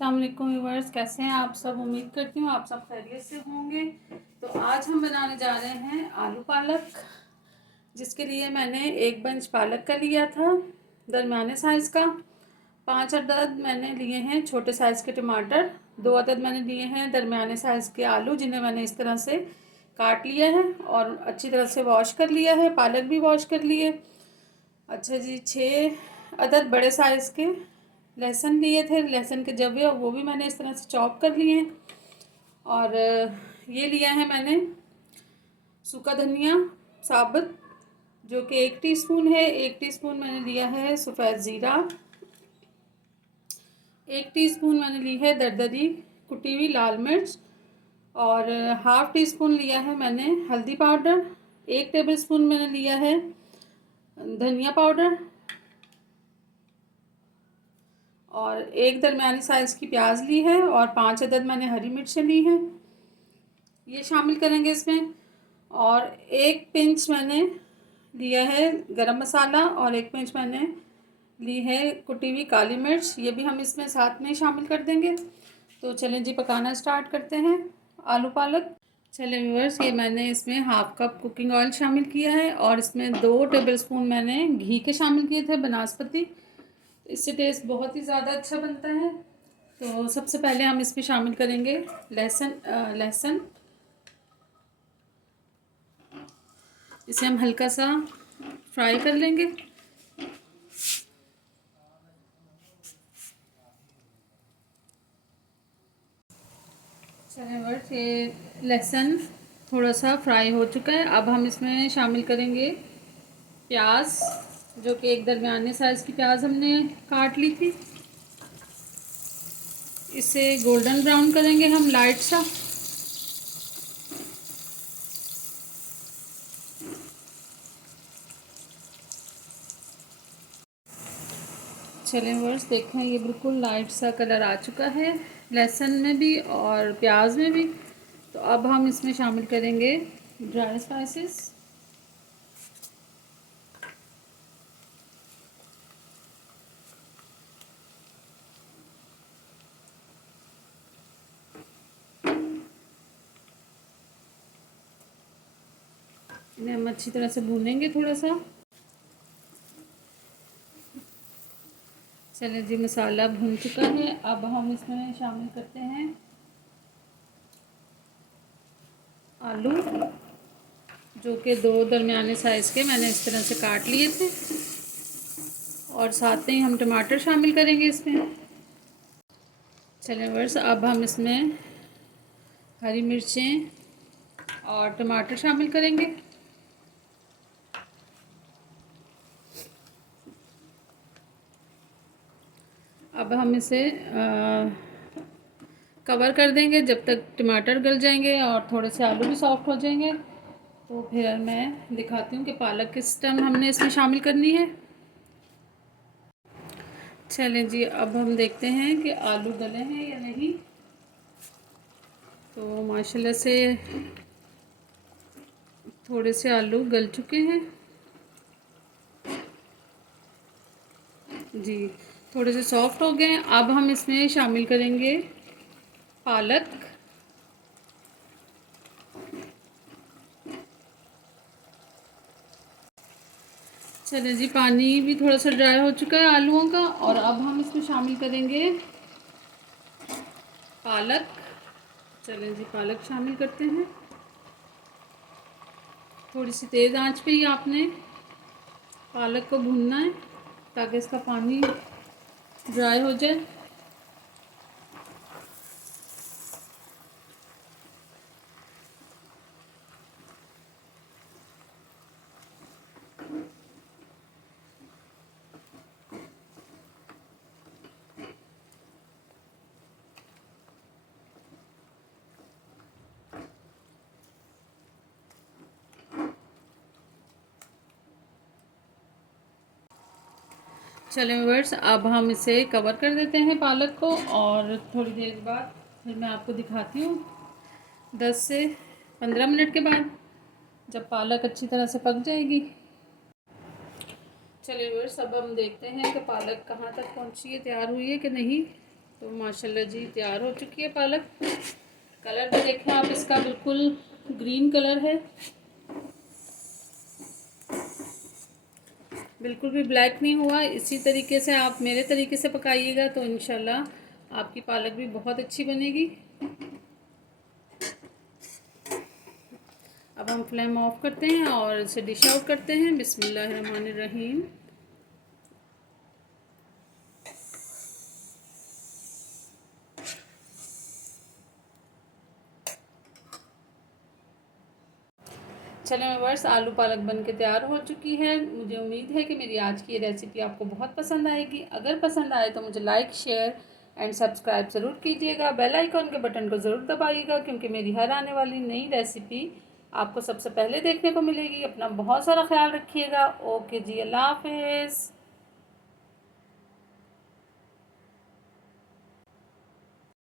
अस्सलाम वालेकुम व्यूअर्स, कैसे हैं आप सब। उम्मीद करती हूँ आप सब खैरियत से होंगे। तो आज हम बनाने जा रहे हैं आलू पालक, जिसके लिए मैंने एक बंच पालक का लिया था दरमियाने साइज़ का। 5 अदद मैंने लिए हैं छोटे साइज़ के टमाटर। 2 अदद मैंने लिए हैं दरमियाने साइज़ के आलू, जिन्हें मैंने इस तरह से काट लिया है और अच्छी तरह से वॉश कर लिया है। पालक भी वॉश कर लिए। अच्छा जी, 6 अदद बड़े साइज़ के लहसुन लिए थे, लहसुन के जवे, और वो भी मैंने इस तरह से चॉप कर लिए हैं। और ये लिया है मैंने सूखा धनिया साबुत, जो कि 1 टीस्पून है। 1 टीस्पून मैंने लिया है सफ़ेद ज़ीरा। 1 टीस्पून मैंने ली है दरदरी कुटी हुई लाल मिर्च। और हाफ़ टी स्पून लिया है मैंने हल्दी पाउडर। 1 टेबल स्पून मैंने लिया है धनिया पाउडर। और 1 दरमियानी साइज़ की प्याज ली है और 5 अदद मैंने हरी मिर्चें ली हैं, ये शामिल करेंगे इसमें। और 1 पिंच मैंने लिया है गरम मसाला और 1 पिंच मैंने ली है कुटी हुई काली मिर्च, ये भी हम इसमें साथ में शामिल कर देंगे। तो चलें जी, पकाना स्टार्ट करते हैं आलू पालक। चलें व्यूअर्स, ये मैंने इसमें हाफ़ कप कुकिंग ऑयल शामिल किया है और इसमें 2 टेबल स्पून मैंने घी के शामिल किए थे, बनास्पति। इससे टेस्ट बहुत ही ज़्यादा अच्छा बनता है। तो सबसे पहले हम इसमें शामिल करेंगे लहसुन। इसे हम हल्का सा फ्राई कर लेंगे। चलिए व्यूअर्स, ये लहसुन थोड़ा सा फ्राई हो चुका है। अब हम इसमें शामिल करेंगे प्याज, जो कि एक दरमियाने साइज़ की प्याज हमने काट ली थी। इसे गोल्डन ब्राउन करेंगे हम लाइट सा। चलें व्यूअर्स, देखें ये बिल्कुल लाइट सा कलर आ चुका है लहसुन में भी और प्याज में भी। तो अब हम इसमें शामिल करेंगे ड्राई स्पाइसेस। इन्हें हम अच्छी तरह से भूनेंगे थोड़ा सा। चलिए जी, मसाला भून चुका है। अब हम इसमें शामिल करते हैं आलू, जो कि 2 दरमियाने साइज़ के मैंने इस तरह से काट लिए थे। और साथ में ही हम टमाटर शामिल करेंगे इसमें। चलिए व्यूअर्स, अब हम इसमें हरी मिर्चें और टमाटर शामिल करेंगे। अब हम इसे कवर कर देंगे जब तक टमाटर गल जाएंगे और थोड़े से आलू भी सॉफ्ट हो जाएंगे। तो फिर मैं दिखाती हूँ कि पालक किस टाइम हमने इसमें शामिल करनी है। चलें जी, अब हम देखते हैं कि आलू गले हैं या नहीं। तो माशाल्लाह से थोड़े से आलू गल चुके हैं जी, थोड़े से सॉफ्ट हो गए हैं। अब हम इसमें शामिल करेंगे पालक। चलिए जी, पानी भी थोड़ा सा ड्राई हो चुका है आलूओं का। और अब हम इसमें शामिल करेंगे पालक। चलें जी, पालक शामिल करते हैं। थोड़ी सी तेज़ आंच पे ही आपने पालक को भूनना है ताकि इसका पानी ड्राई हो जाए। चलें व्यूअर्स, अब हम इसे कवर कर देते हैं पालक को, और थोड़ी देर बाद फिर मैं आपको दिखाती हूँ 10 से 15 मिनट के बाद, जब पालक अच्छी तरह से पक जाएगी। चलिए व्यूअर्स, अब हम देखते हैं कि पालक कहाँ तक पहुँची है, तैयार हुई है कि नहीं। तो माशाल्लाह जी तैयार हो चुकी है पालक। कलर भी देखें आप, इसका बिल्कुल ग्रीन कलर है, बिल्कुल भी ब्लैक नहीं हुआ। इसी तरीके से आप मेरे तरीके से पकाइएगा तो इंशाल्लाह आपकी पालक भी बहुत अच्छी बनेगी। अब हम फ्लेम ऑफ करते हैं और इसे डिश आउट करते हैं। बिस्मिल्लाहिर्रहमानिर्रहीम। चलो व्यूअर्स, आलू पालक बन के तैयार हो चुकी है। मुझे उम्मीद है कि मेरी आज की ये रेसिपी आपको बहुत पसंद आएगी। अगर पसंद आए तो मुझे लाइक, शेयर एंड सब्सक्राइब ज़रूर कीजिएगा। बेल आइकॉन के बटन को ज़रूर दबाइएगा, क्योंकि मेरी हर आने वाली नई रेसिपी आपको सबसे पहले देखने को मिलेगी। अपना बहुत सारा ख्याल रखिएगा। ओके जी, अल्लाह हाफिज़।